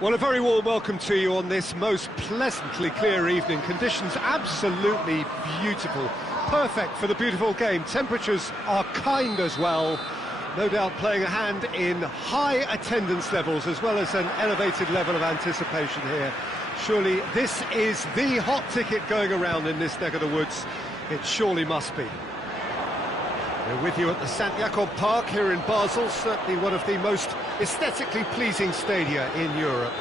Well, a very warm welcome to you on this most pleasantly clear evening. Conditions absolutely beautiful. Perfect for the beautiful game. Temperatures are kind as well. No doubt playing a hand in high attendance levels as well as an elevated level of anticipation here. Surely this is the hot ticket going around in this neck of the woods. It surely must be. We're with you at the Sant Jakob Park here in Basel, certainly one of the most aesthetically pleasing stadia in Europe.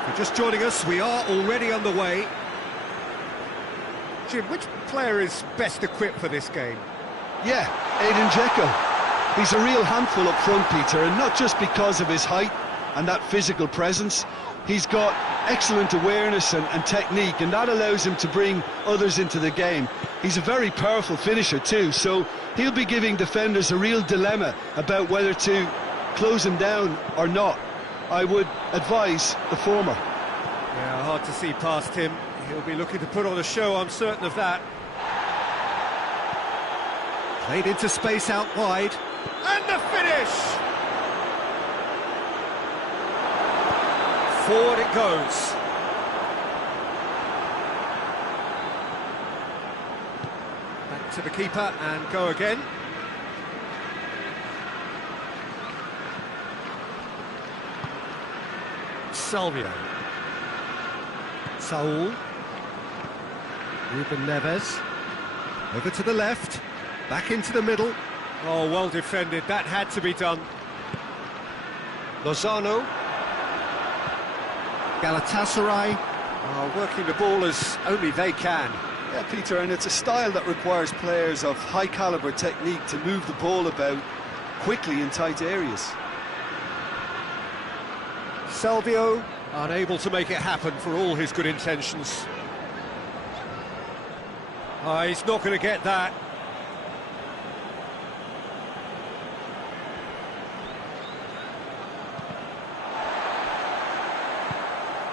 If you're just joining us, we are already underway. Jim, which player is best equipped for this game? Yeah, Edin Dzeko. He's a real handful up front, Peter, and not just because of his height and that physical presence. He's got excellent awareness and technique, and that allows him to bring others into the game. He's a very powerful finisher too, so he'll be giving defenders a real dilemma about whether to close him down or not. I would advise the former. Yeah, hard to see past him. He'll be looking to put on a show, I'm certain of that. Played into space out wide. And the finish! Forward it goes. Back to the keeper and go again. Salvio. Saul. Ruben Neves. Over to the left. Back into the middle. Oh, well defended. That had to be done. Lozano. Galatasaray are working the ball as only they can. Yeah, Peter, and it's a style that requires players of high-caliber technique to move the ball about quickly in tight areas. Salvio unable to make it happen for all his good intentions. Oh, he's not going to get that.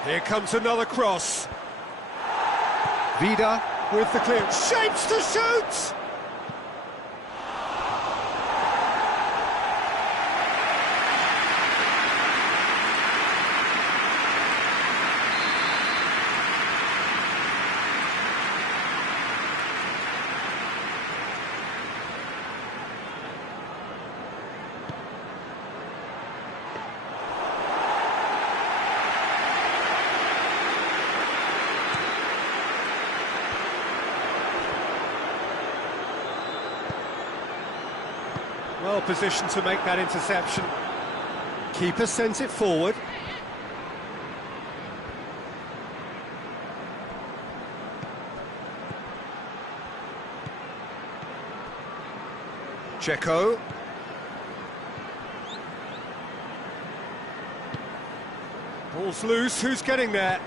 Here comes another cross. Vida with the clear. Shapes to shoot! Well positioned to make that interception. Keeper sends it forward. Dzeko. Ball's loose, who's getting there?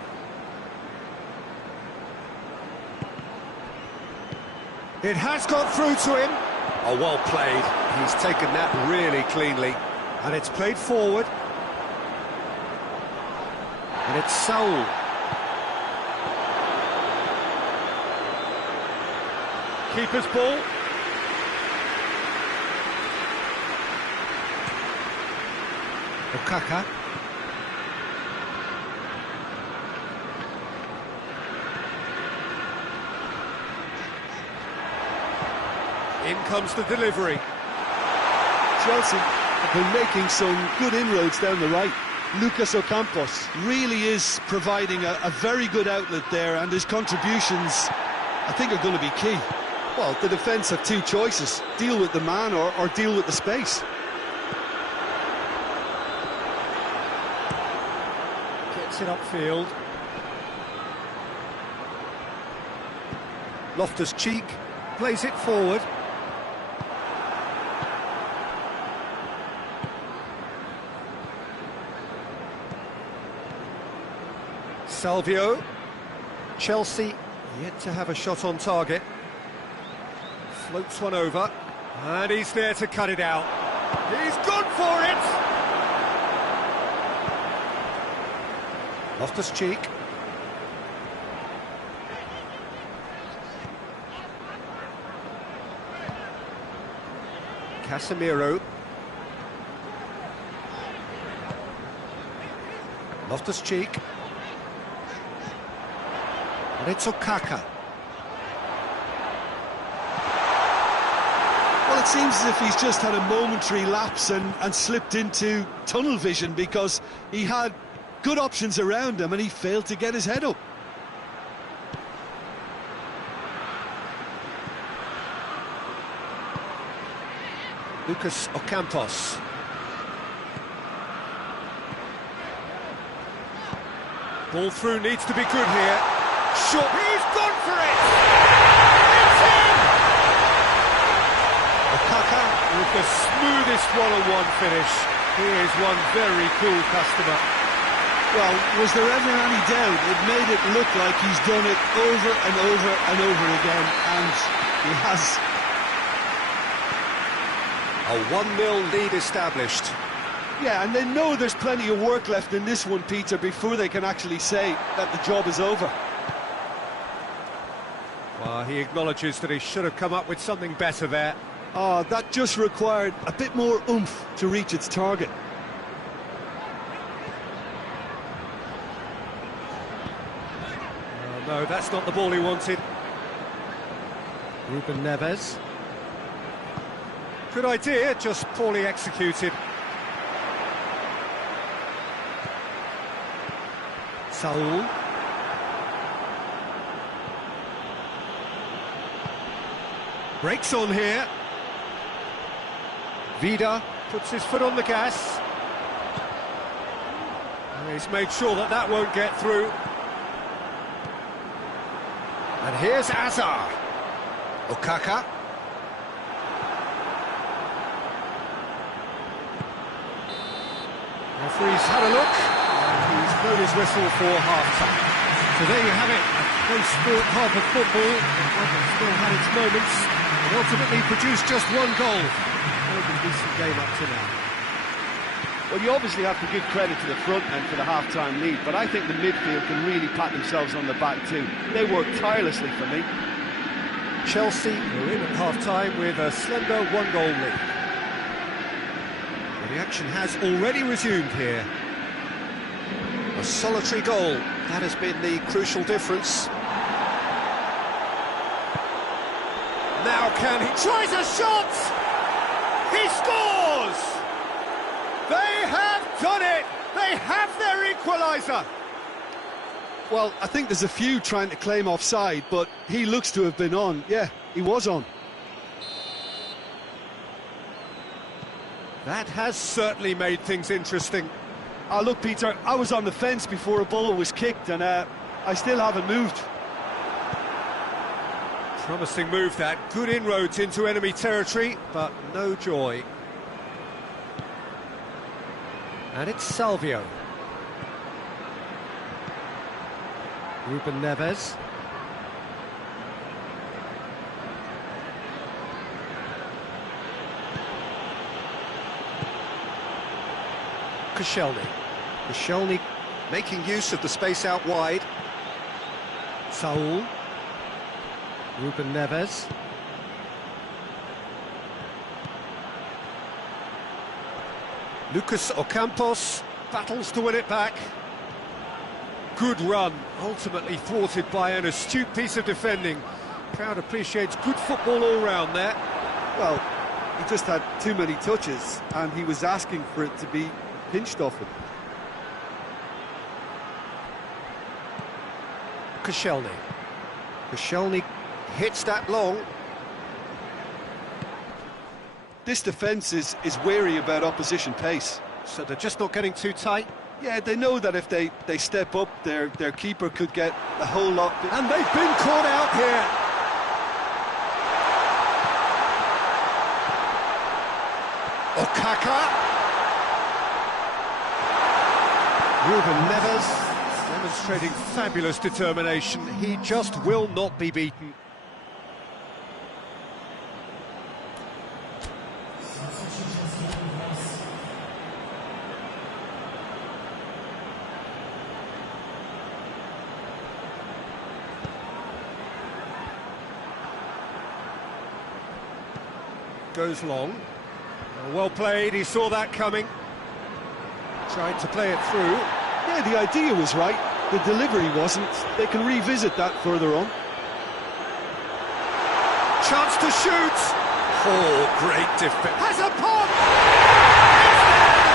It has got through to him. Oh, well played. He's taken that really cleanly. And it's played forward. And it's Saul. Keeper's ball. Okaka. In comes the delivery. Chelsea have been making some good inroads down the right. Lucas Ocampos really is providing a very good outlet there, and his contributions, I think, are going to be key. Well, the defence have two choices: deal with the man or deal with the space. Gets it upfield. Loftus-Cheek plays it forward. Salvio. Chelsea yet to have a shot on target. Floats one over. And he's there to cut it out. He's gone for it! Loftus-Cheek. Casemiro. Loftus-Cheek. And it's Okaka. Well, it seems as if he's just had a momentary lapse and slipped into tunnel vision, because he had good options around him and he failed to get his head up. Lucas Ocampos. Ball through needs to be good here. Shot. He's gone for it! It's in! Okaka with the smoothest one-on-one finish. He is one very cool customer. Well, was there ever any doubt? It made it look like he's done it over and over and over again, and he has. A 1-0 lead established. Yeah, and they know there's plenty of work left in this one, Peter, before they can actually say that the job is over. Well, he acknowledges that he should have come up with something better there. Oh, that just required a bit more oomph to reach its target. Oh, no, that's not the ball he wanted. Ruben Neves. Good idea, just poorly executed. Saul. Breaks on here. Vida puts his foot on the gas. And he's made sure that that won't get through. And here's Azar. Okaka. Referee's had a look, and he's blown his whistle for half-time. So there you have it, a close-fought half of football, that still had its moments, and ultimately produced just one goal. A decent game up to now. Well, you obviously have to give credit to the front men for the half-time lead, but I think the midfield can really pat themselves on the back too. They worked tirelessly for me. Chelsea are in at half-time with a slender one-goal lead. The action has already resumed here. A solitary goal, that has been the crucial difference. Now can he... tries a shot! He scores! They have done it! They have their equaliser! Well, I think there's a few trying to claim offside, but he looks to have been on. Yeah, he was on. That has certainly made things interesting. Oh, look, Peter, I was on the fence before a ball was kicked, and I still haven't moved. Promising move that. Good inroads into enemy territory, but no joy. And it's Salvio. Ruben Neves. Koscielny making use of the space out wide. Saul. Ruben Neves. Lucas Ocampos battles to win it back. Good run, ultimately thwarted by an astute piece of defending. Crowd appreciates good football all round there. Well, he just had too many touches, and he was asking for it to be pinched off him. Koscielny hits that long. This defence is wary about opposition pace. So they're just not getting too tight. Yeah, they know that if they step up, their keeper could get a whole lot... And they've been caught out here. Okaka. Ruben Neves demonstrating fabulous determination. He just will not be beaten. Goes long. Well played, he saw that coming. Tried to play it through. Yeah, the idea was right, the delivery wasn't. They can revisit that further on. Chance to shoot! Oh, great defense. Has a pop! It's there!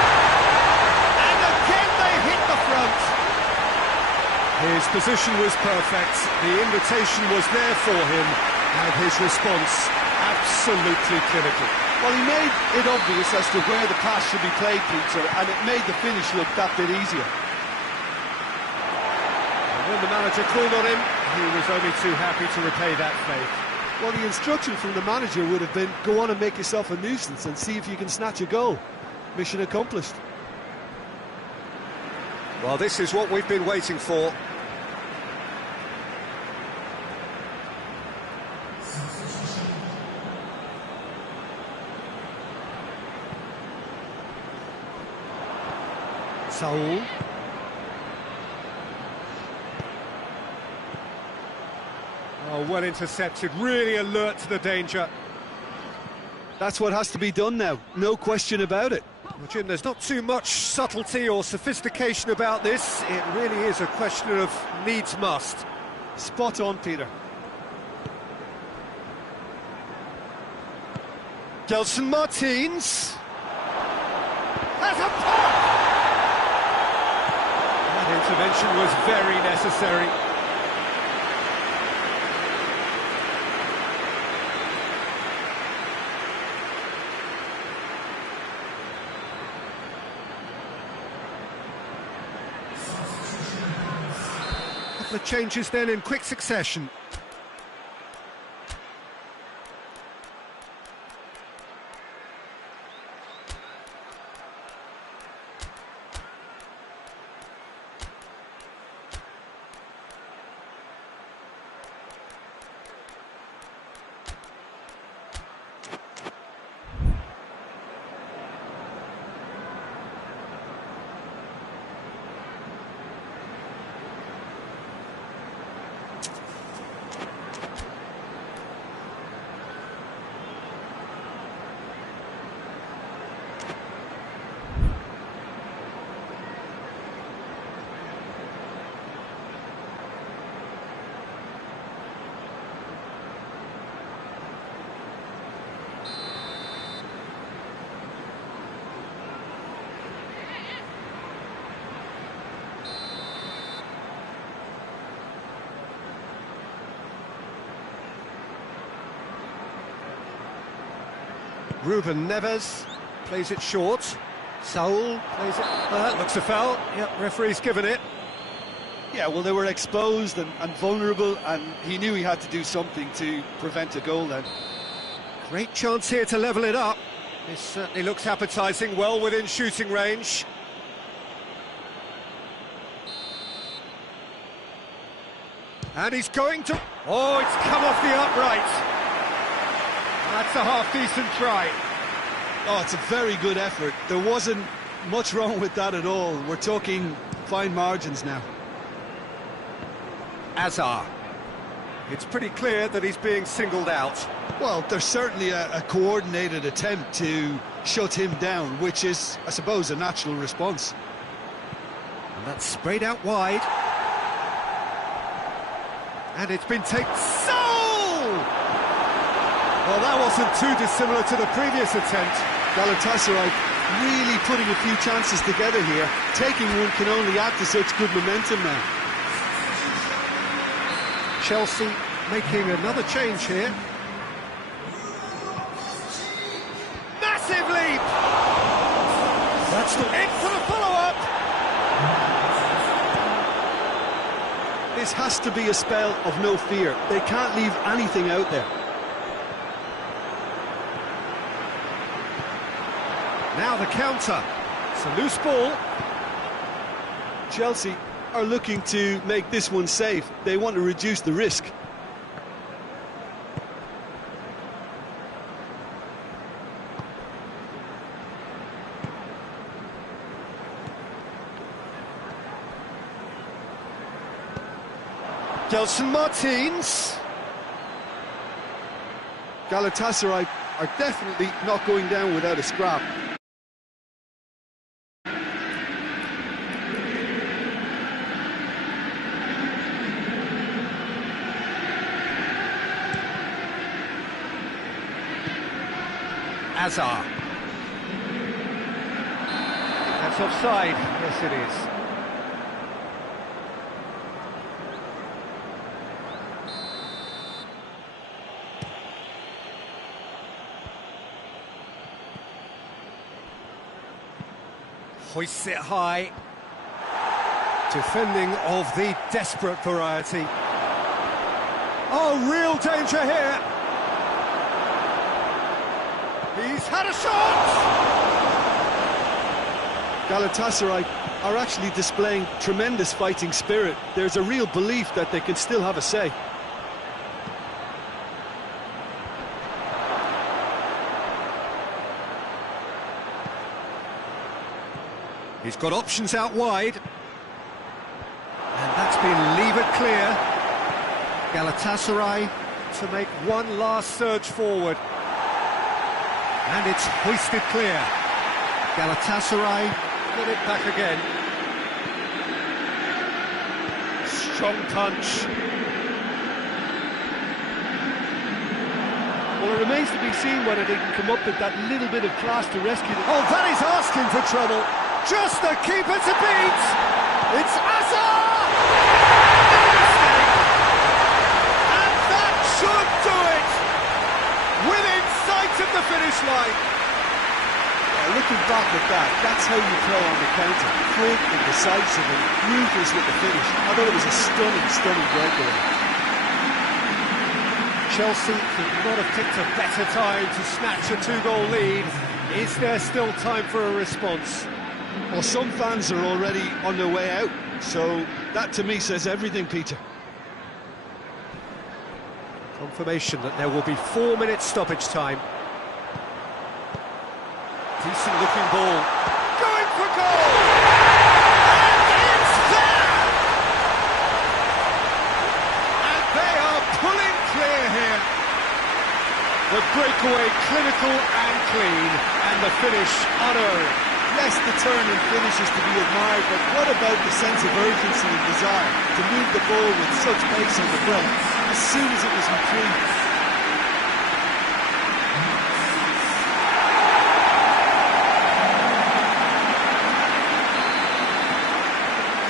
And again they hit the front. His position was perfect, the invitation was there for him, and his response absolutely clinical. Well, he made it obvious as to where the pass should be played, Peter, and it made the finish look that bit easier. And when the manager called on him, he was only too happy to repay that faith. Well, the instruction from the manager would have been, go on and make yourself a nuisance and see if you can snatch a goal. Mission accomplished. Well, this is what we've been waiting for. Saul. Oh, well intercepted, really alert to the danger. That's what has to be done now, no question about it. Well, Jim, there's not too much subtlety or sophistication about this. It really is a question of needs must. Spot on, Peter. Gelson Martins. Has a pop! That intervention was very necessary. The changes then in quick succession. Ruben Neves plays it short. Saul plays it. That looks a foul. Yep, referee's given it. Yeah, well, they were exposed and vulnerable, and he knew he had to do something to prevent a goal then. Great chance here to level it up. This certainly looks appetising, well within shooting range. And he's going to... Oh, it's come off the upright. That's a half-decent try. Oh, it's a very good effort. There wasn't much wrong with that at all. We're talking fine margins now. Azar. It's pretty clear that he's being singled out. Well, there's certainly a coordinated attempt to shut him down, which is, I suppose, a natural response. And that's sprayed out wide. And it's been taken... Well, that wasn't too dissimilar to the previous attempt. Galatasaray really putting a few chances together here. Taking one can only add to such good momentum now. Chelsea making another change here. Massive leap! That's the... In for the follow-up! This has to be a spell of no fear. They can't leave anything out there. Now the counter. It's a loose ball. Chelsea are looking to make this one safe. They want to reduce the risk. Gelson Martins. Galatasaray are definitely not going down without a scrap. Hazard. That's offside. Yes, it is. Hoists it high. Defending of the desperate variety. Oh, real danger here. He's had a shot! Galatasaray are actually displaying tremendous fighting spirit. There's a real belief that they can still have a say. He's got options out wide. And that's been levered clear. Galatasaray to make one last surge forward. And it's hoisted clear. Galatasaray get it back again. Strong punch. Well, it remains to be seen whether they can come up with that little bit of class to rescue them. Oh, that is asking for trouble. Just the keeper to beat. It's Hazard! And that should do it. Within sight of the finish line. Yeah, looking back at that, that's how you play on the counter. Quick and decisive and ruthless with the finish. I thought it was a stunning breakaway. Chelsea could not have picked a better time to snatch a two-goal lead. Is there still time for a response? Well, some fans are already on their way out, so that to me says everything, Peter. Confirmation that there will be 4 minutes stoppage time. Decent looking ball. Going for goal! And it's there! And they are pulling clear here. The breakaway clinical and clean, and the finish unearned. Yes, the turn and finish is to be admired, but what about the sense of urgency and desire to move the ball with such pace on the break as soon as it was retrieved?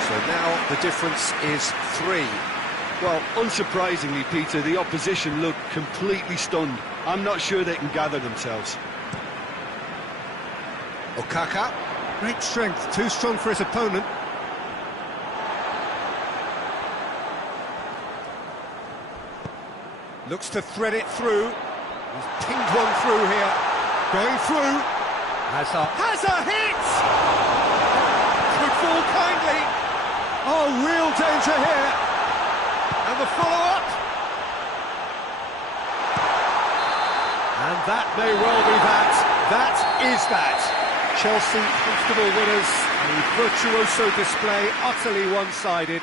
So now the difference is 3. Well, unsurprisingly, Peter, the opposition looked completely stunned. I'm not sure they can gather themselves. Okaka, great strength, too strong for his opponent. Looks to thread it through. He's pinged one through here. Going through. Hazard hits! Could fall kindly. Oh, real danger here. And the follow-up. And that may well be that. That is that. Chelsea, comfortable winners, a virtuoso display, utterly one-sided.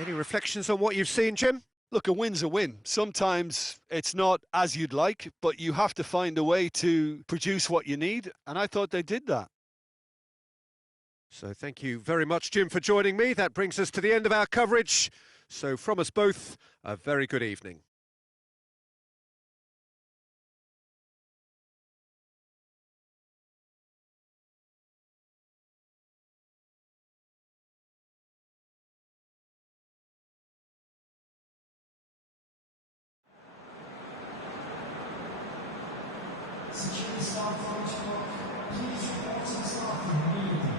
Any reflections on what you've seen, Jim? Look, a win's a win. Sometimes it's not as you'd like, but you have to find a way to produce what you need, and I thought they did that. So thank you very much, Jim, for joining me. That brings us to the end of our coverage. So from us both, a very good evening. Security staff approach, please report to the staff immediately.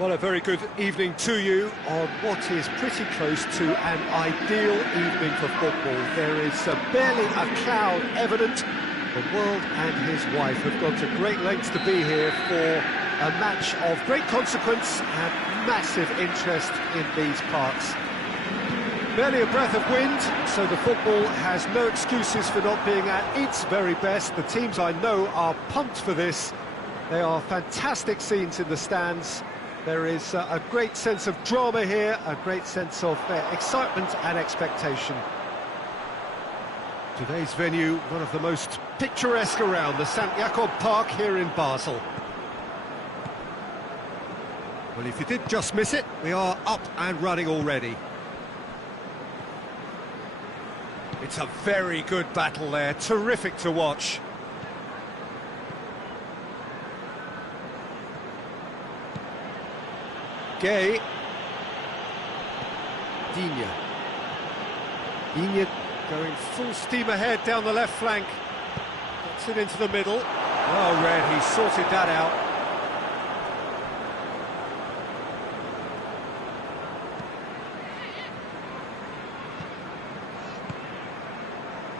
Well, a very good evening to you on what is pretty close to an ideal evening for football. There is barely a cloud evident. The world and his wife have gone to great lengths to be here for a match of great consequence and massive interest in these parts. Barely a breath of wind, so the football has no excuses for not being at its very best. The teams I know are pumped for this. They are fantastic scenes in the stands. There is a great sense of drama here, a great sense of excitement and expectation. Today's venue, one of the most picturesque around, the St. Jakob Park here in Basel. Well, if you did just miss it, we are up and running already. It's a very good battle there, terrific to watch. Gay. Digne going full steam ahead down the left flank. Gets it into the middle. Well read, he sorted that out.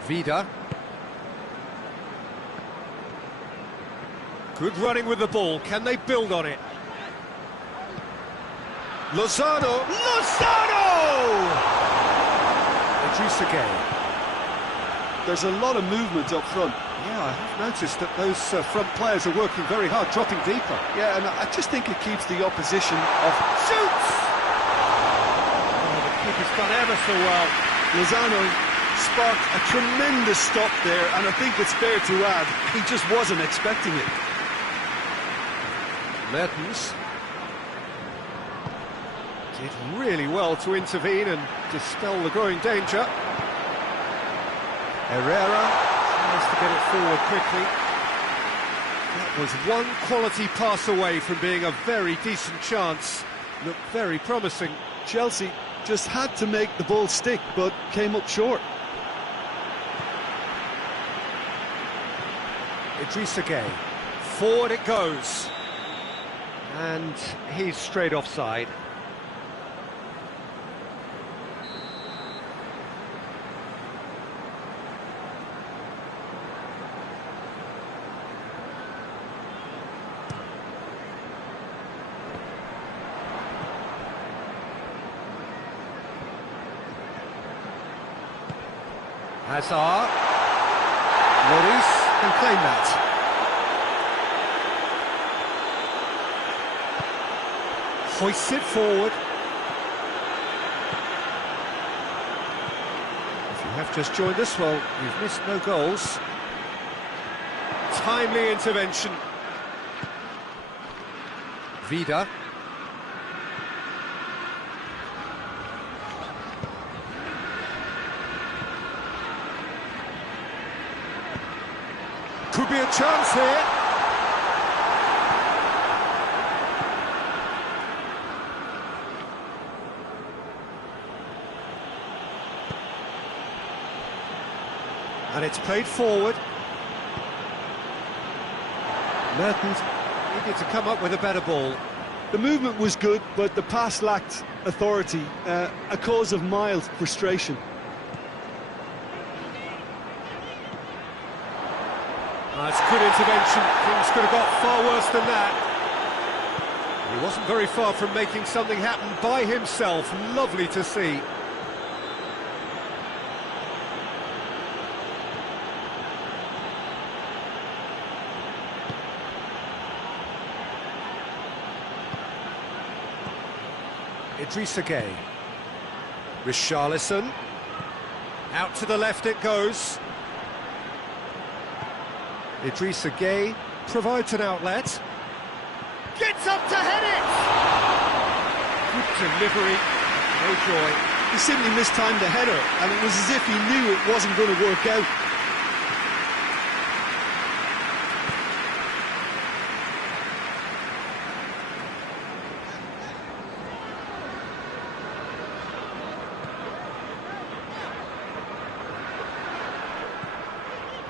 Vida. Good running with the ball. Can they build on it? Lozano! Idrissa Gueye. There's a lot of movement up front. Yeah, I have noticed that those front players are working very hard, dropping deeper. Yeah, and I just think it keeps the opposition off. Shoots! Oh, the keeper's done ever so well. Lozano sparked a tremendous stop there, and I think it's fair to add, he just wasn't expecting it. Mertens did really well to intervene and dispel the growing danger. Herrera tries to get it forward quickly. That was one quality pass away from being a very decent chance. Looked very promising. Chelsea just had to make the ball stick, but came up short. Idrissa Gueye. Forward it goes. And he's straight offside. Hazard. Lloris can claim that. Hoists it forward. If you have just joined us, well, you've missed no goals. Timely intervention. Vida. Could be a chance here. And it's played forward. Mertens needed to come up with a better ball. The movement was good, but the pass lacked authority, a cause of mild frustration. That's good intervention. Things could have got far worse than that. He wasn't very far from making something happen by himself. Lovely to see. Idrissa Gueye. Richarlison. Out to the left it goes. Idrissa Gueye provides an outlet. Gets up to head it! Good delivery, no joy. He simply mistimed the header, and it was as if he knew it wasn't going to work out.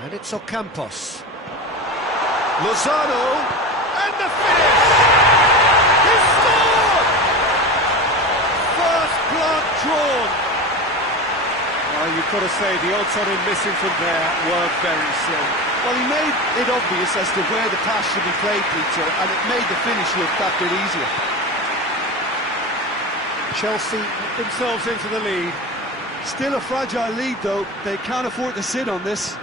And it's Ocampos. Lozano, and the finish! He scores! drawn. Well, you've got to say the odds on him missing from there were very slim. Well, he made it obvious as to where the pass should be played, Peter, and it made the finish look that bit easier. Chelsea put themselves into the lead. Still a fragile lead, though. They can't afford to sit on this.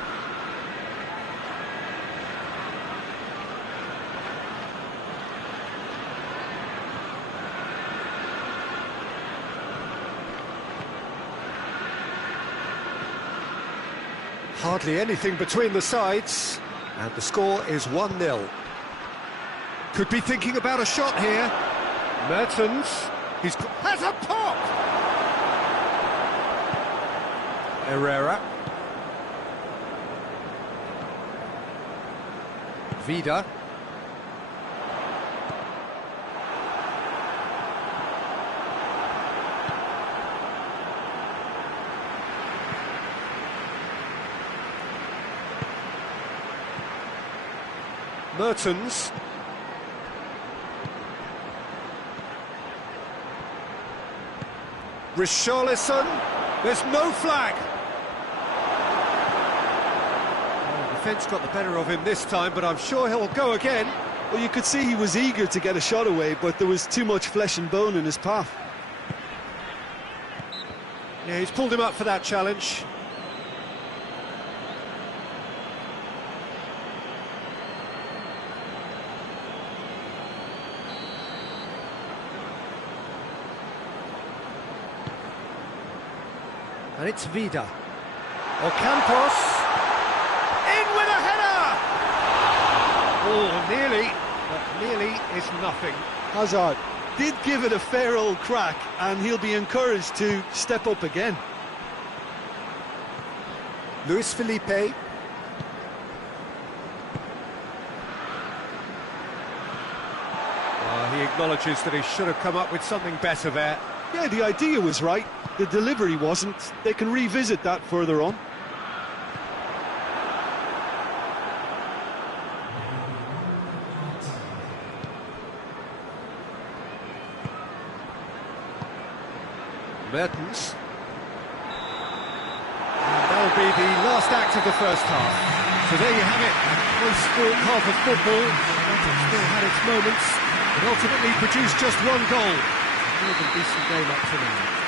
Hardly anything between the sides, and the score is 1-0. Could be thinking about a shot here. Mertens, has a pop! Herrera. Vida. Mertens. Richarlison. There's no flag. Oh, the defence got the better of him this time, but I'm sure he'll go again. Well, you could see he was eager to get a shot away, but there was too much flesh and bone in his path. Yeah, he's pulled him up for that challenge. And it's Vida. Ocampos. In with a header! Oh, nearly. But nearly is nothing. Hazard did give it a fair old crack, and he'll be encouraged to step up again. Luis Felipe. He acknowledges that he should have come up with something better there. Yeah, the idea was right. The delivery wasn't. They can revisit that further on. Mertens. And that'll be the last act of the first half. So there you have it. One sport half of football. It still had its moments, but ultimately produced just one goal. More than decent game up to now.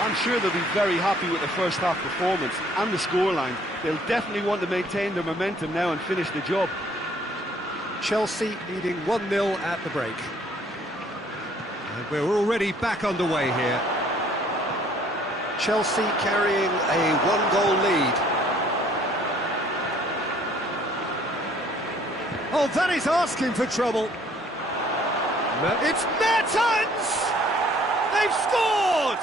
I'm sure they'll be very happy with the first half performance and the scoreline. They'll definitely want to maintain their momentum now and finish the job. Chelsea leading 1-0 at the break. And we're already back underway here. Chelsea carrying a one-goal lead. Oh, that is asking for trouble. It's Mertens! They've scored!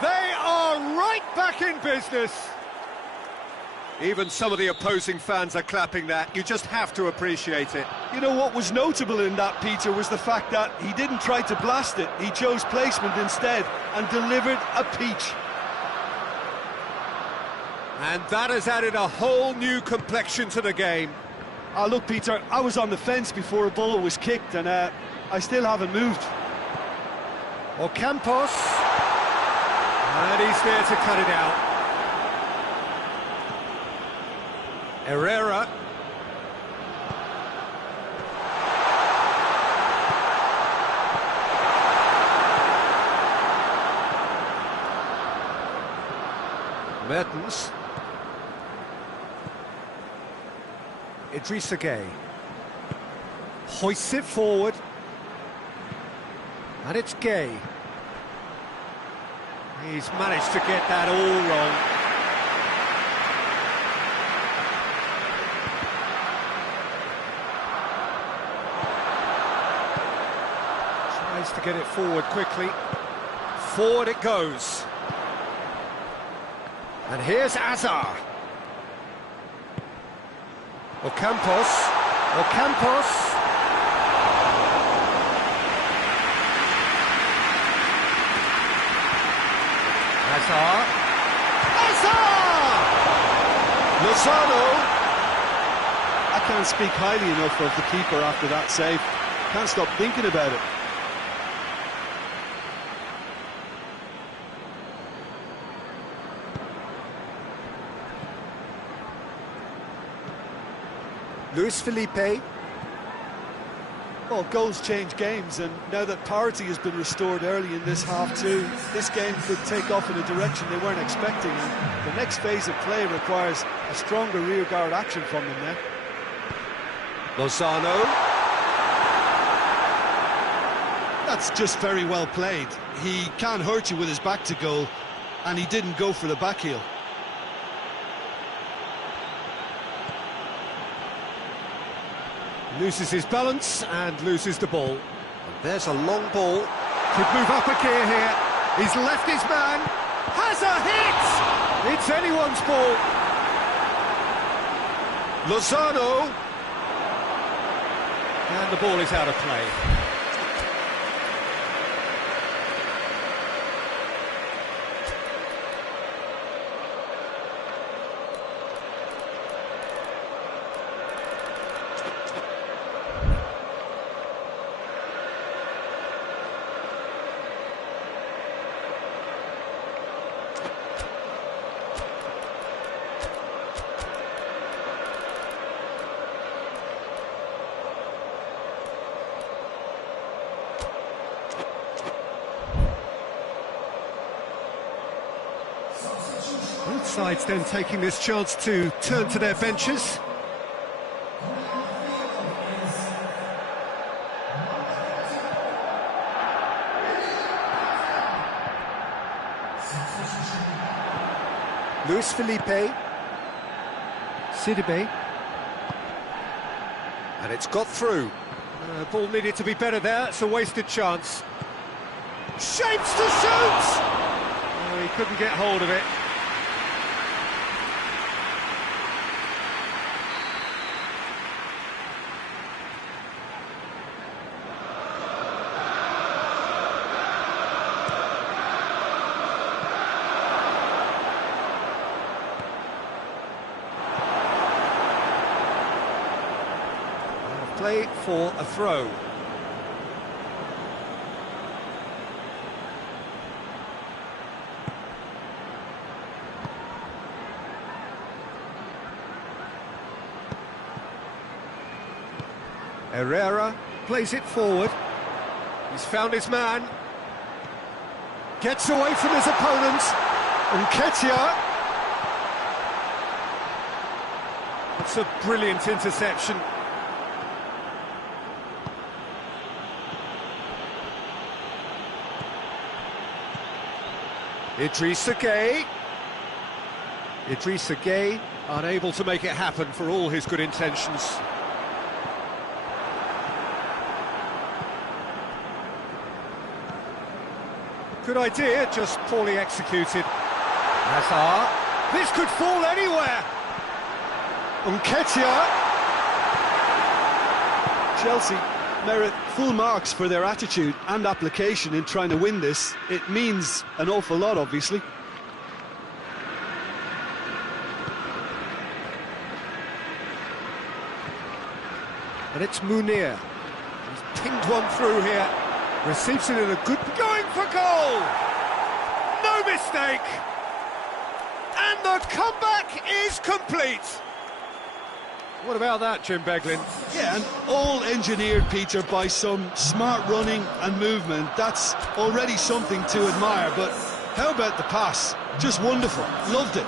They are right back in business. Even some of the opposing fans are clapping that. You just have to appreciate it. You know what was notable in that, Peter, was the fact that he didn't try to blast it. He chose placement instead and delivered a peach. And that has added a whole new complexion to the game. Look, Peter, I was on the fence before a ball was kicked, and I still haven't moved. Ocampos. And he's there to cut it out. Herrera. Mertens. Idrissa Gueye. Hoists it forward. And it's Gueye. He's managed to get that all wrong. Tries to get it forward quickly. Forward it goes. And here's Azar. Ocampos. Ocampos. Hazard. Lozano. I can't speak highly enough of the keeper after that save. Can't stop thinking about it. Luis Felipe. Well, goals change games, and now that parity has been restored early in this half too, this game could take off in a direction they weren't expecting, and the next phase of play requires a stronger rearguard action from them now. Lozano. That's just very well played. He can't hurt you with his back to goal, and he didn't go for the back heel. Loses his balance and loses the ball. And there's a long ball. Could move up a gear here. He's left his man. Has a hit! It's anyone's ball. Lozano. And the ball is out of play. Both sides then taking this chance to turn to their benches. Luis Felipe. Sidibe. And it's got through. Ball needed to be better there, it's a wasted chance. Shapes to shoot! Oh, he couldn't get hold of it. Play for a throw. Herrera plays it forward. He's found his man. Gets away from his opponent. Nketiah. It's a brilliant interception. Idrissa Gueye. Idrissa Gueye unable to make it happen for all his good intentions. Good idea, just poorly executed. Hazard. This could fall anywhere. Nketiah. Chelsea merit full marks for their attitude and application in trying to win this. It means an awful lot, obviously. And it's Munir. He's pinged one through here. Receives it in a good... Going for goal! No mistake! And the comeback is complete! What about that, Jim Beglin? Yeah, and all engineered, Peter, by some smart running and movement. That's already something to admire, but how about the pass? Just wonderful. Loved it.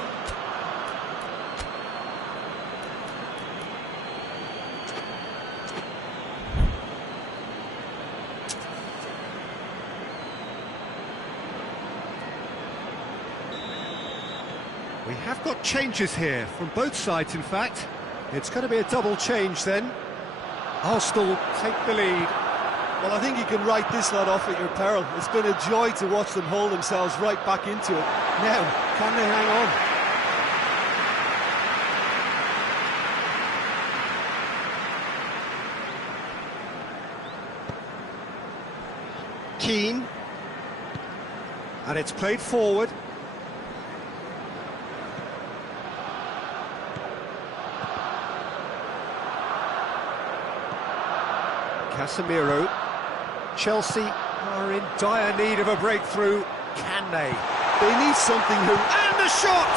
We have got changes here, from both sides, in fact. It's going to be a double change then. Arsenal take the lead. Well, I think you can write this lot off at your peril. It's been a joy to watch them hold themselves right back into it. Now, can they hang on? Keane. And it's played forward. Casemiro. Chelsea are in dire need of a breakthrough. Can they? They need something who... And the shot!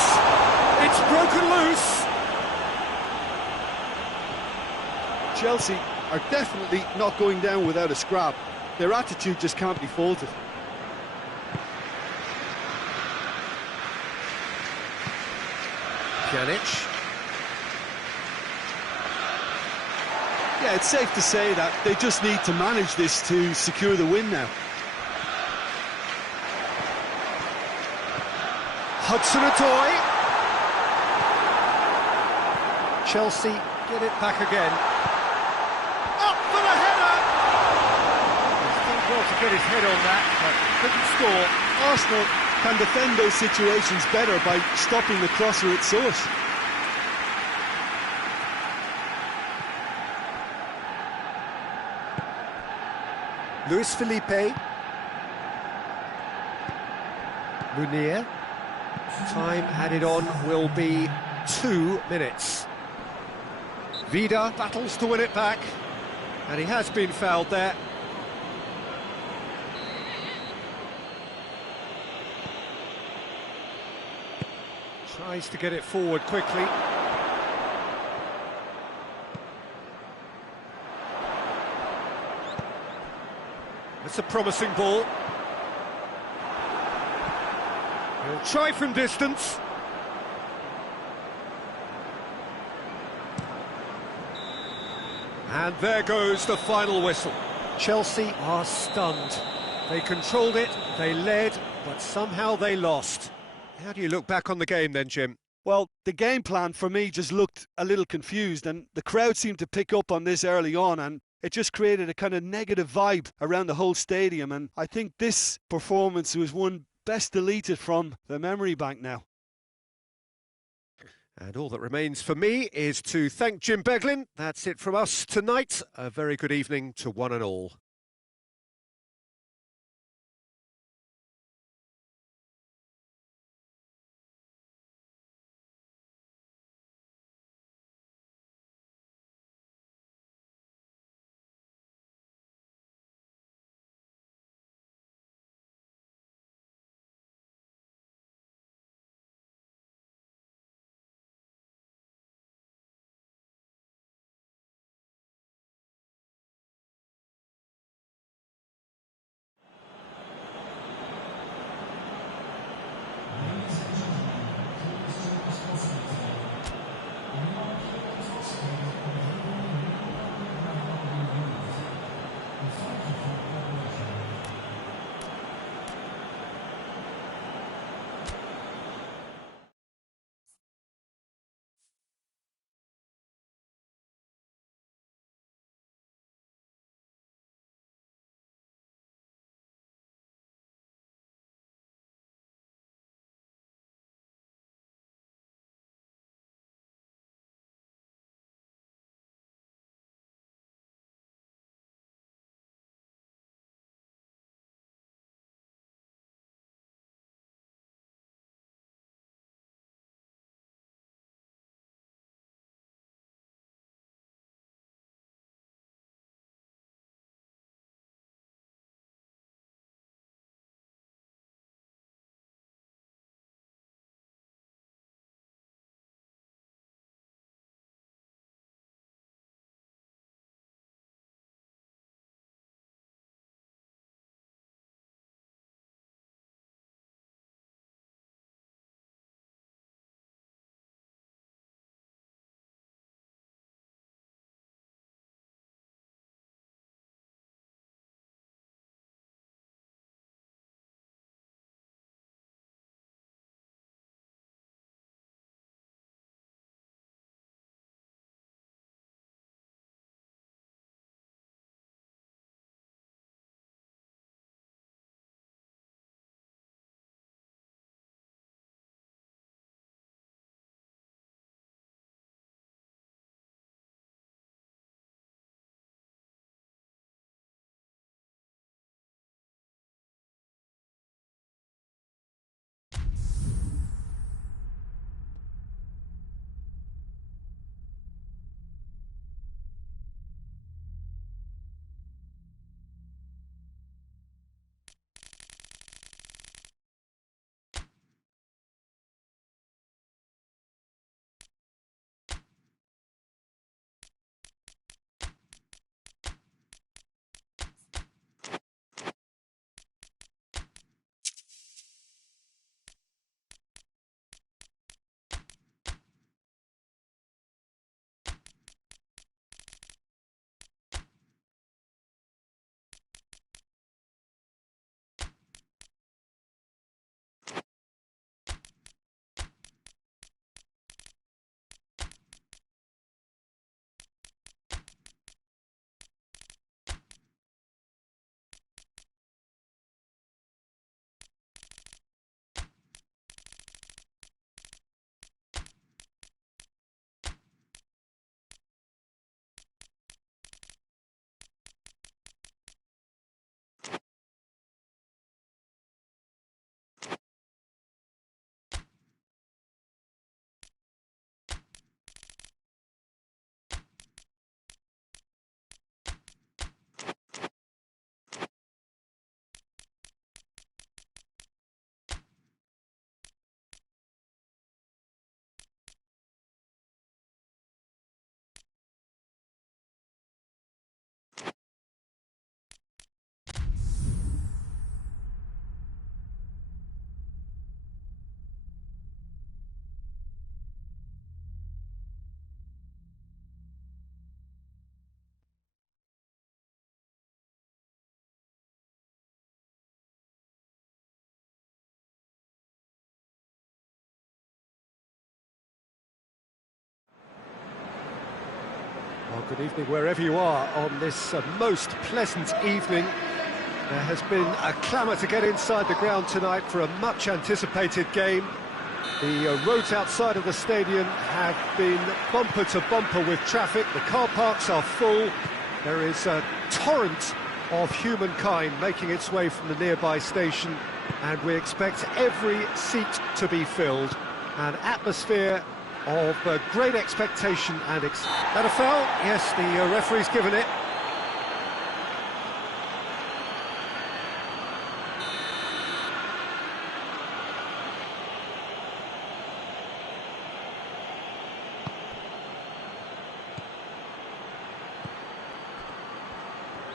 It's broken loose. Chelsea are definitely not going down without a scrap. Their attitude just can't be faulted. Pjanic. Yeah, it's safe to say that they just need to manage this to secure the win now. Hudson-Odoi. Chelsea get it back again. Up for the header! He's done well to get his head on that, but couldn't score. Arsenal can defend those situations better by stopping the crosser at source. Luis Felipe. Munir. Time added on will be 2 minutes. Vida battles to win it back, and he has been fouled there. Tries to get it forward quickly. That's a promising ball. He'll try from distance. And there goes the final whistle. Chelsea are stunned. They controlled it, they led, but somehow they lost. How do you look back on the game then, Jim? Well, the game plan for me just looked a little confused, and the crowd seemed to pick up on this early on, and it just created a kind of negative vibe around the whole stadium, and I think this performance was one best deleted from the memory bank now. And all that remains for me is to thank Jim Beglin. That's it from us tonight. A very good evening to one and all. Well, good evening wherever you are on this most pleasant evening. There has been a clamour to get inside the ground tonight for a much-anticipated game. The roads outside of the stadium have been bumper to bumper with traffic. The car parks are full. There is a torrent of humankind making its way from the nearby station, and we expect every seat to be filled. An atmosphere of great expectation and that a foul? Yes, the referee's given it.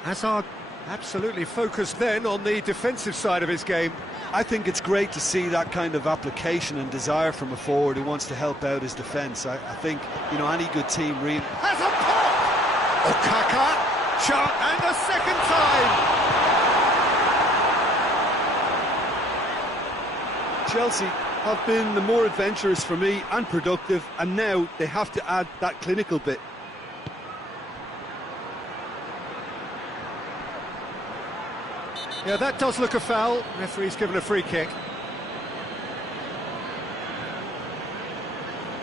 Hazard absolutely focused then on the defensive side of his game. I think it's great to see that kind of application and desire from a forward who wants to help out his defence. I think, you know, any good team really... Has a pop! Okaka, shot, and a second time! Chelsea have been the more adventurous for me and productive, and now they have to add that clinical bit. Yeah, that does look a foul. Referee's given a free kick.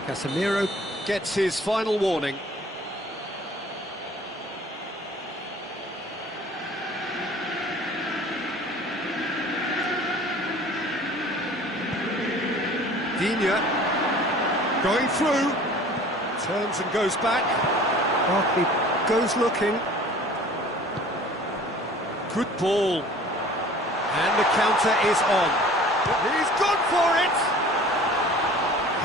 Casemiro gets his final warning. Digne going through, turns and goes back. Barkley goes looking. Good ball. And the counter is on. He's gone for it!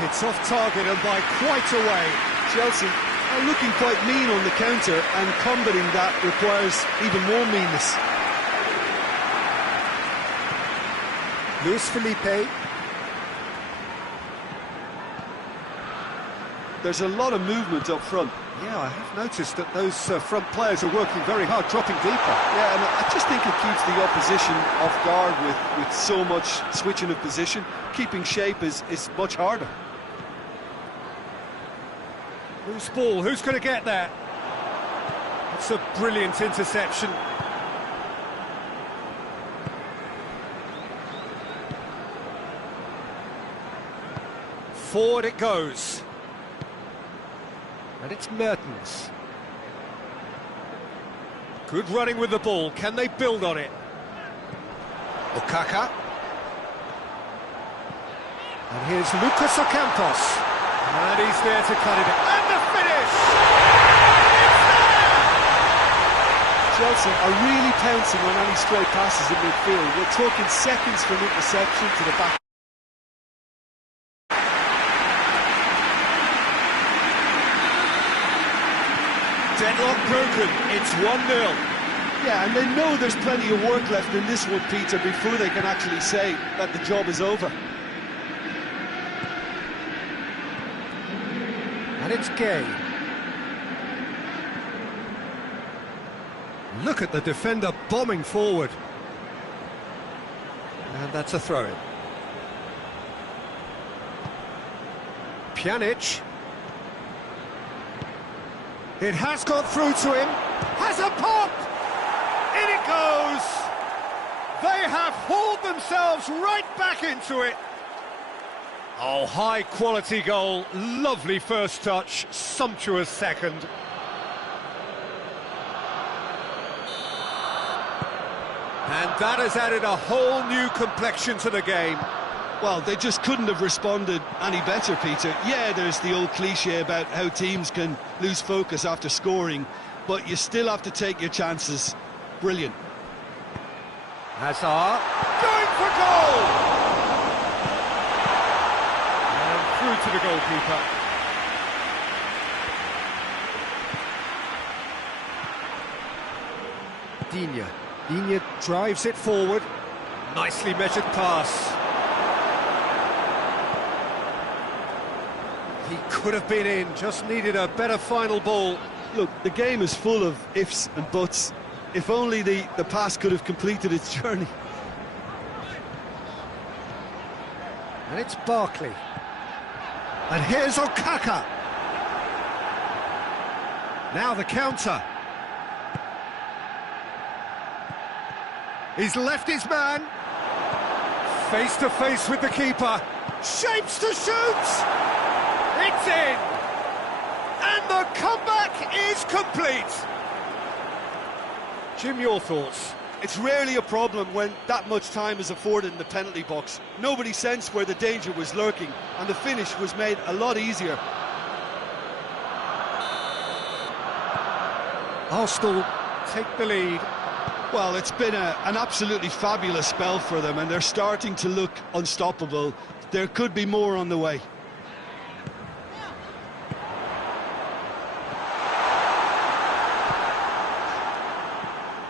It's off target and by quite a way. Chelsea are looking quite mean on the counter, and combating that requires even more meanness. Luis Felipe. There's a lot of movement up front. Yeah, I have noticed that those front players are working very hard, dropping deeper. Yeah, and I just think it keeps the opposition off guard with so much switching of position. Keeping shape is much harder. Loose ball, who's going to get there? It's a brilliant interception. Forward it goes. And it's Mertens. Good running with the ball. Can they build on it? Okaka. And here's Lucas Ocampos. And he's there to cut it in. And the finish! It's there! Chelsea are really pouncing on any stray passes in midfield. We're talking seconds from interception to the back. Deadlock broken, it's 1-0. Yeah, and they know there's plenty of work left in this one, Peter, before they can actually say that the job is over. And it's Gay. Look at the defender bombing forward. And that's a throw-in. Pjanic. It has got through to him. Has a pop! In it goes! They have hauled themselves right back into it. Oh, high-quality goal. Lovely first touch. Sumptuous second. And that has added a whole new complexion to the game. Well, they just couldn't have responded any better, Peter. Yeah, there's the old cliche about how teams can lose focus after scoring, but you still have to take your chances. Brilliant. Hazard going for goal! And through to the goalkeeper. Digne drives it forward. Nicely measured pass. He could have been in, just needed a better final ball. Look, the game is full of ifs and buts. If only the pass could have completed its journey. And it's Barkley. And here's Okaka. Now the counter. He's left his man. Face to face with the keeper. Shapes to shoot! It's in! And the comeback is complete! Jim, your thoughts? It's rarely a problem when that much time is afforded in the penalty box. Nobody sensed where the danger was lurking, and the finish was made a lot easier. Arsenal take the lead. Well, it's been an absolutely fabulous spell for them, and they're starting to look unstoppable. There could be more on the way.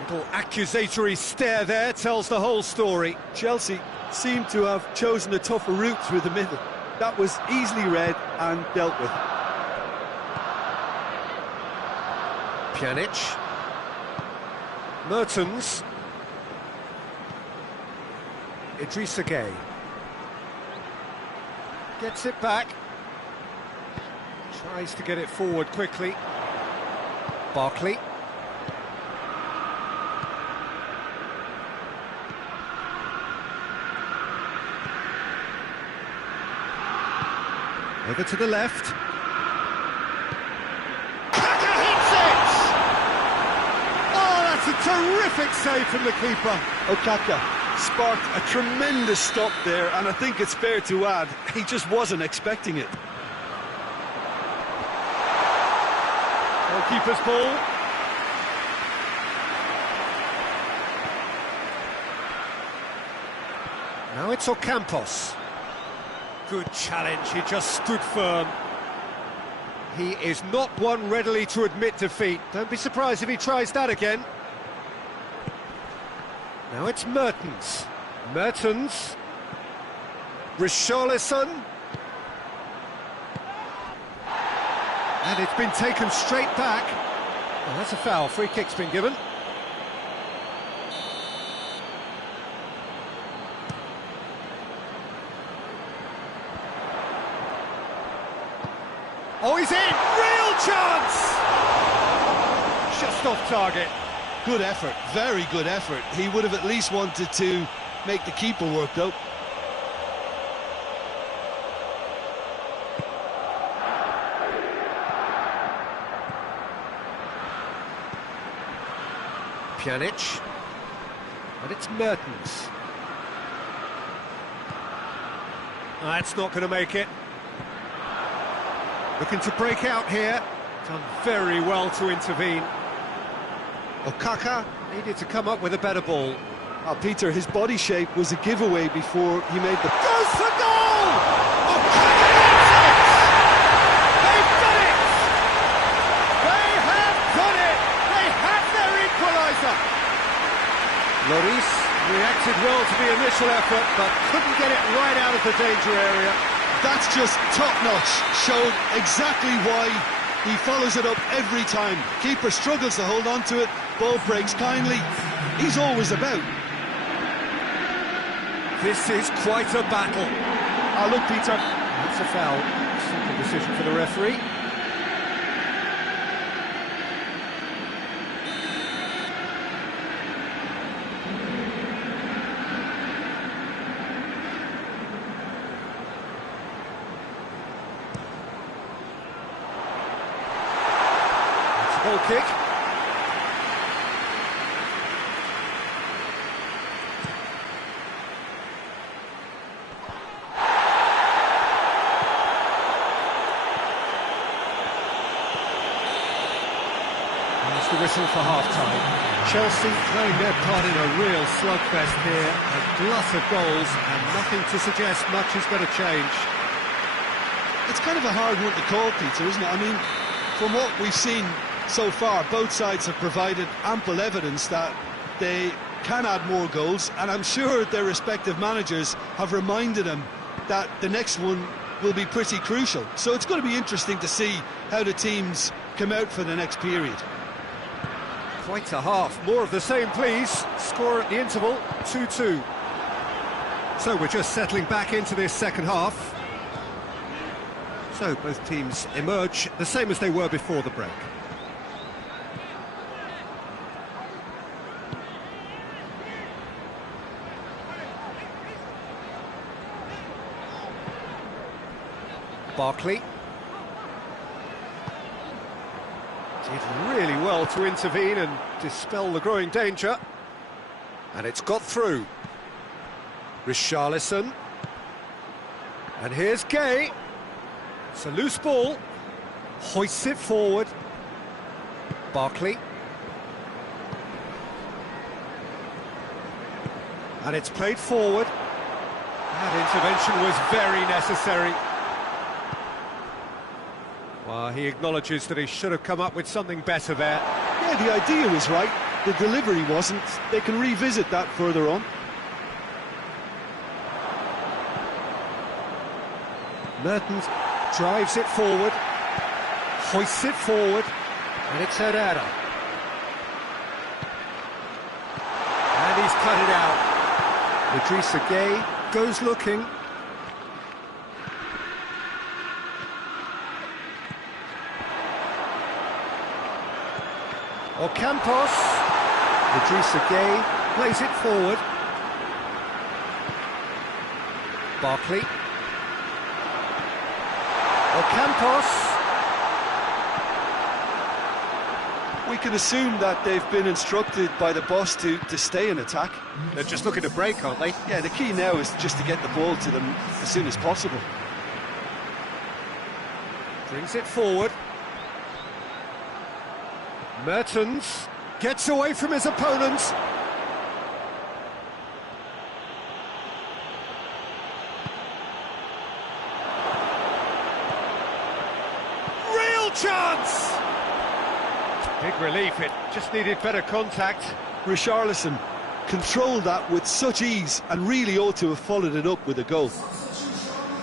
Little accusatory stare there tells the whole story. Chelsea seem to have chosen a tougher route through the middle. That was easily read and dealt with. Pjanic. Mertens. Idrissa Gueye. Gets it back. Tries to get it forward quickly. Barkley. Over to the left. A terrific save from the keeper. Okaka sparked a tremendous stop there, and I think it's fair to add, he just wasn't expecting it. Goalkeeper's ball. Now it's Ocampos. Good challenge, he just stood firm. He is not one readily to admit defeat. Don't be surprised if he tries that again. Now it's Mertens. Mertens. Richarlison. And it's been taken straight back. Oh, that's a foul. Free kick's been given. Oh, he's in! Real chance! Just off target. Good effort, very good effort. He would have at least wanted to make the keeper work, though. Pjanic. And it's Mertens. That's not going to make it. Looking to break out here. Done very well to intervene. Okaka needed to come up with a better ball. Oh, Peter, his body shape was a giveaway before he made the... Goes for goal! Okaka gets it! They've done it! They have done it! They have their equaliser! Lloris reacted well to the initial effort, but couldn't get it right out of the danger area. That's just top-notch. Showed exactly why he follows it up every time. Keeper struggles to hold on to it. Ball breaks kindly. He's always about. This is quite a battle. Oh, look, Peter. That's a foul. Simple decision for the referee. It's a goal kick. The whistle for half-time. Chelsea playing their part in a real slugfest here, a glut of goals, and nothing to suggest much is going to change. It's kind of a hard one to call, Peter, isn't it? I mean, from what we've seen so far, both sides have provided ample evidence that they can add more goals, and I'm sure their respective managers have reminded them that the next one will be pretty crucial. So it's going to be interesting to see how the teams come out for the next period. Quite a half. More of the same, please. Score at the interval, 2-2. So we're just settling back into this second half. So both teams emerge the same as they were before the break. Barkley. Did really well to intervene and dispel the growing danger. And it's got through. Richarlison. And here's Gay. It's a loose ball. Hoists it forward. Barkley. And it's played forward. That intervention was very necessary. Well, he acknowledges that he should have come up with something better there. Yeah, the idea was right, the delivery wasn't. They can revisit that further on. Mertens drives it forward, hoists it forward, and it's Herrera. And he's cut it out. Idrissa Gueye goes looking. Ocampos. Idrissa Gueye plays it forward. Barkley. Ocampos. We can assume that they've been instructed by the boss to stay in attack. They're just looking to break, aren't they? Yeah, the key now is just to get the ball to them as soon as possible. Brings it forward. Mertens gets away from his opponents. Real chance! Big relief, it just needed better contact. Richarlison controlled that with such ease and really ought to have followed it up with a goal.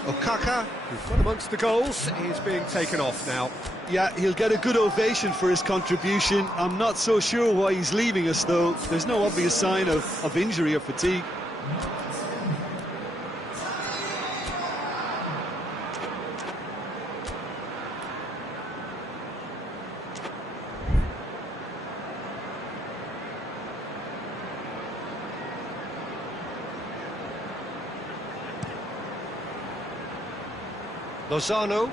Okaka, who's got amongst the goals, is being taken off now. Yeah, he'll get a good ovation for his contribution. I'm not so sure why he's leaving us, though. There's no obvious sign of injury or fatigue. Lozano.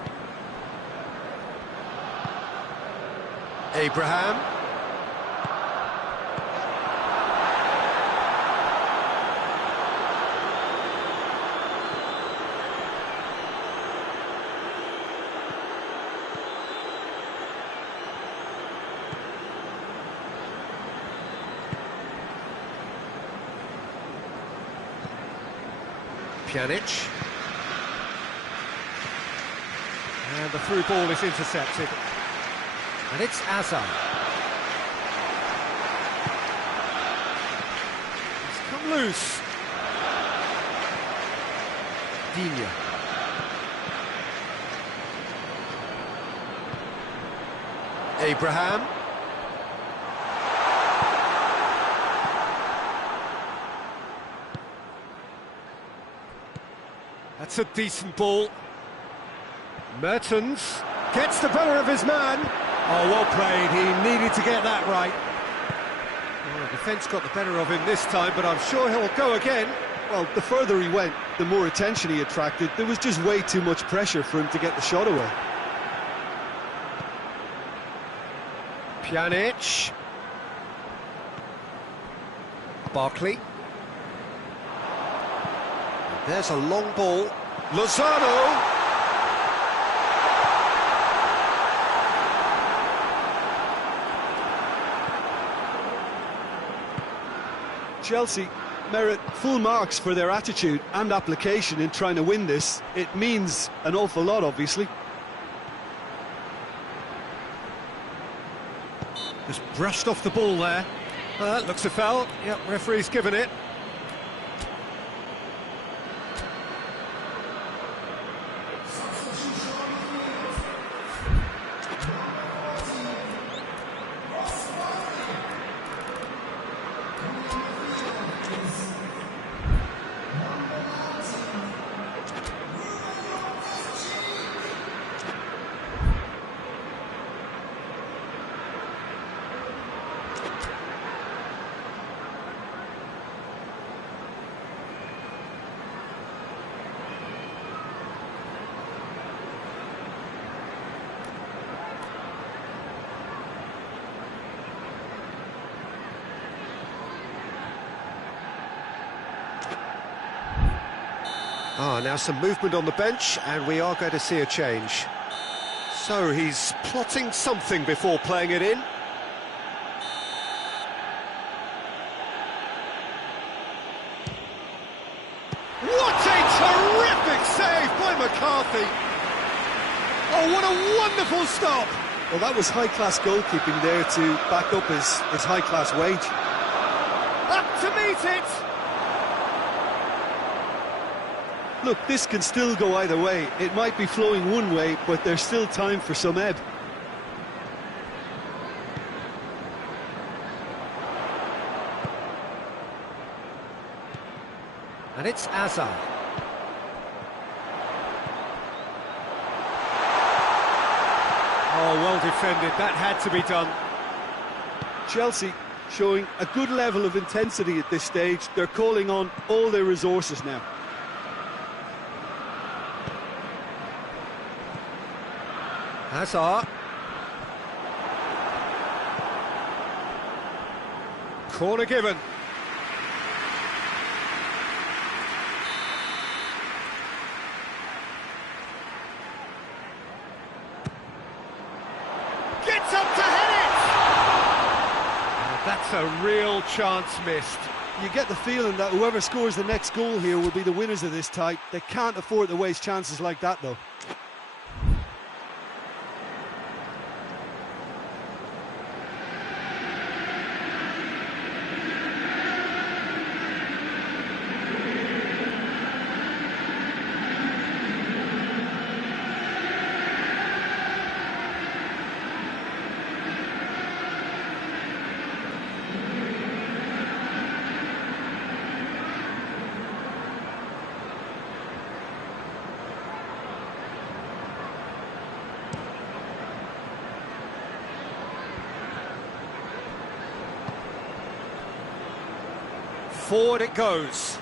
Abraham. Pjanic. And the through ball is intercepted. And it's Azar. He's come loose. Digne. Abraham. That's a decent ball. Mertens gets the better of his man. Oh, well played. He needed to get that right. Well, the defence got the better of him this time, but I'm sure he'll go again. Well, the further he went, the more attention he attracted. There was just way too much pressure for him to get the shot away. Pjanic. Barkley. There's a long ball. Lozano. Chelsea merit full marks for their attitude and application in trying to win this. It means an awful lot, obviously. Just brushed off the ball there. That looks a foul. Yep, referee's given it. Now some movement on the bench, and we are going to see a change. So he's plotting something before playing it in. What a terrific save by McCarthy! Oh, what a wonderful stop! Well, that was high-class goalkeeping there to back up his high-class wage. Up to meet it! Look, this can still go either way. It might be flowing one way, but there's still time for some ebb. And it's Azar. Oh, well defended. That had to be done. Chelsea showing a good level of intensity at this stage. They're calling on all their resources now. Hazard. Corner given. Gets up to head it! That's a real chance missed. You get the feeling that whoever scores the next goal here will be the winners of this tie. They can't afford to waste chances like that, though. Forward it goes.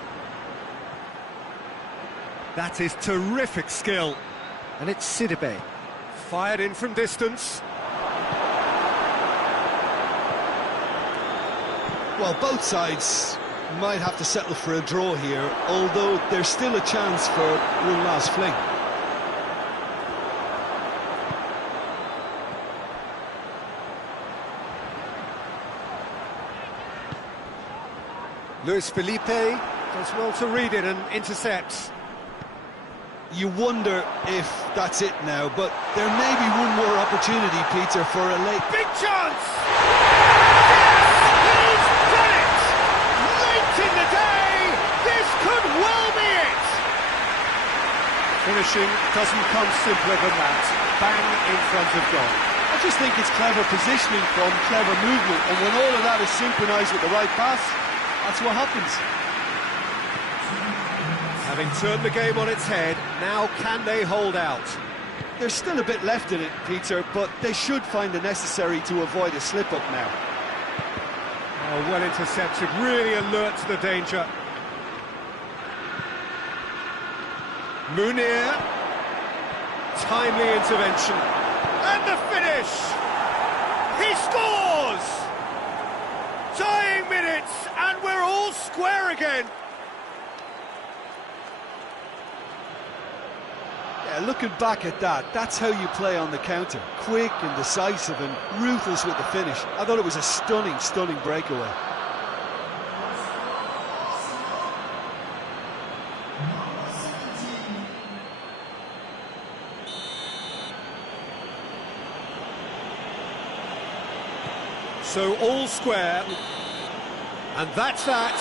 That is terrific skill. And it's Sidibe. Fired in from distance. Well, both sides might have to settle for a draw here, although there's still a chance for one last fling. Luis Felipe does well to read it and intercepts. You wonder if that's it now, but there may be one more opportunity, Peter, for a late... Big chance! Yes! He's done it! Late in the day, this could well be it! Finishing doesn't come simpler than that. Bang in front of goal. I just think it's clever positioning from clever movement, and when all of that is synchronised with the right pass, that's what happens. Having turned the game on its head, now can they hold out? There's still a bit left in it, Peter, but they should find the necessary to avoid a slip-up now. Oh, well intercepted, really alert to the danger. Munir. Timely intervention. And the finish! He scores! Dying minutes, and we're all square again. Yeah, looking back at that, that's how you play on the counter. Quick and decisive and ruthless with the finish. I thought it was a stunning, stunning breakaway. So all square, and that's that.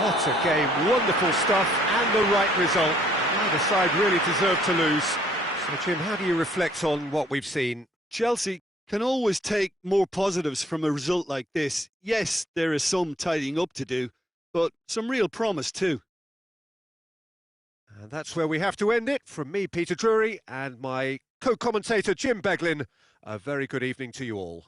What a game, wonderful stuff, and the right result. Neither side really deserved to lose. So Jim, how do you reflect on what we've seen? Chelsea can always take more positives from a result like this. Yes, there is some tidying up to do, but some real promise too. And that's where we have to end it. From me, Peter Drury, and my co-commentator, Jim Beglin, a very good evening to you all.